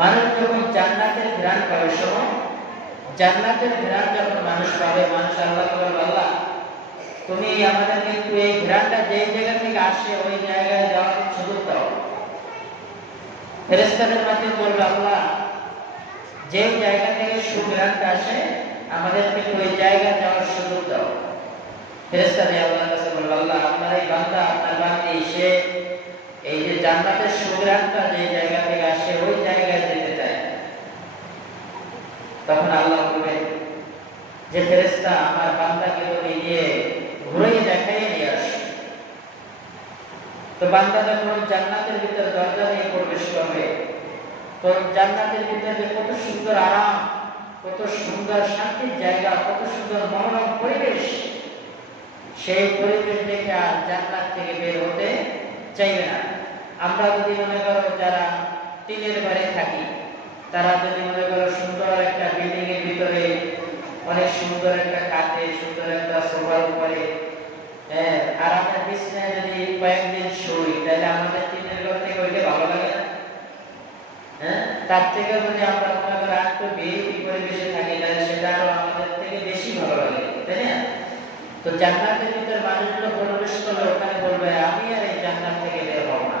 মানুষ যখন জান্নাতের ঘ্রাণ পাবে, সময় জান্নাতের ঘ্রাণ যখন মানুষ পাবে, মানুষ আল্লাহকে বলবে, আল্লাহ তুমি আমাদের কিন্তু এই ঘ্রাণটা যে জায়গা থেকে আসে ওই জায়গায় যাওয়ার সুযোগ দাও। ফেরেশতাদের মাধ্যমে বলবে, আল্লাহ যে জায়গা থেকে সুঘ্রাণটা আসে আমাদের কিন্তু ওই জায়গায় যাওয়ার সুযোগ দাও। ফেরেশতারা আল্লাহর কাছে বলবে, আল্লাহ আপনার এই বান্দা, আপনার বান্দি সে এই যে জান্নাতের সুঘ্রাণটা যে জায়গা থেকে আসে ওই জায়গায় যেতে চায়। তখন আল্লাহ বলবেন যে ফেরেশতা আমার বান্দাকে তুমি গিয়ে ঘুরিয়ে দেখাইয়ে নিয়ে আস। তো বান্দা যখন জান্নাতের ভিতরে দরজা দিয়ে প্রবেশ করবে, তো জান্নাতের ভিতরে কত সুন্দর আরাম, কত সুন্দর শান্তির জায়গা, কত সুন্দর মনোরম পরিবেশ, সেই পরিবেশ দেখে আর জান্নাত থেকে বের হতে চাইবে না। আমরা যদি মনে করো যারা টিনের বাড়ি থাকি, তারা যদি মনে করো সুন্দর একটা বিল্ডিং এর ভিতরে অনেক সুন্দর একটা কাঠে সুন্দর একটা সোফার উপরে আরামের বিছানায় যদি কয়েকদিন শুই, তাহলে আমাদের টিনের ঘর থেকে ওইটা ভালো লাগে না? তার থেকে যদি আমরা মনে করো একটু বেশি পরিবেশে থাকি, তাহলে সেটা আরো আমাদের থেকে বেশি ভালো লাগে, তাই না? তো জান্নাতের ভিতরে মানুষগুলো প্রবেশ করলে ওখানে বলবে, আমি আর এই জান্নাত থেকে বের হব না।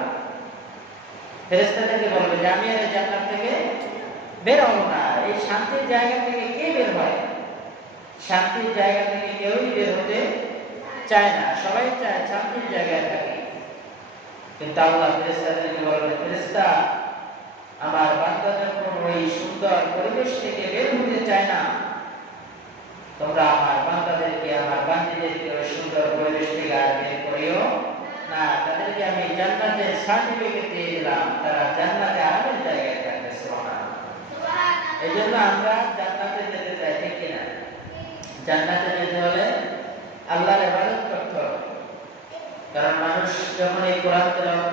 ফেরেশতাদেরকে বলবে যে আমি আর এই জান্নাত থেকে বের হব না। এই শান্তির জায়গা থেকে কে বের হয়? শান্তির জায়গা থেকে কেউই বের হতে চায় না, সবাই চায় শান্তির জায়গায় থাকে। কিন্তু আল্লাহ ফেরেশতাদেরকে বলবে, ফেরেশতা আমার বান্দা যখন ওই সুন্দর পরিবেশ থেকে বের হতে চায় না, তোমরা আমার বান্দাদেরকে, আমার বান্দীদেরকে ওই সুন্দর পরিবেশ থেকে আর বের করিও না। তাদেরকে আমি জান্নাতের সার্টিফিকেট দিয়ে দিলাম, তারা জান্নাতে আরামের জায়গায় থাকবে। সুবহানাল্লাহ। এই জন্য আমরা জান্নাতে যেতে চাই, ঠিক কিনা? জান্নাতে যেতে হলে আল্লাহর ইবাদত করতে হবে। কারণ মানুষ যখন এই কোরআন তেলাওয়াত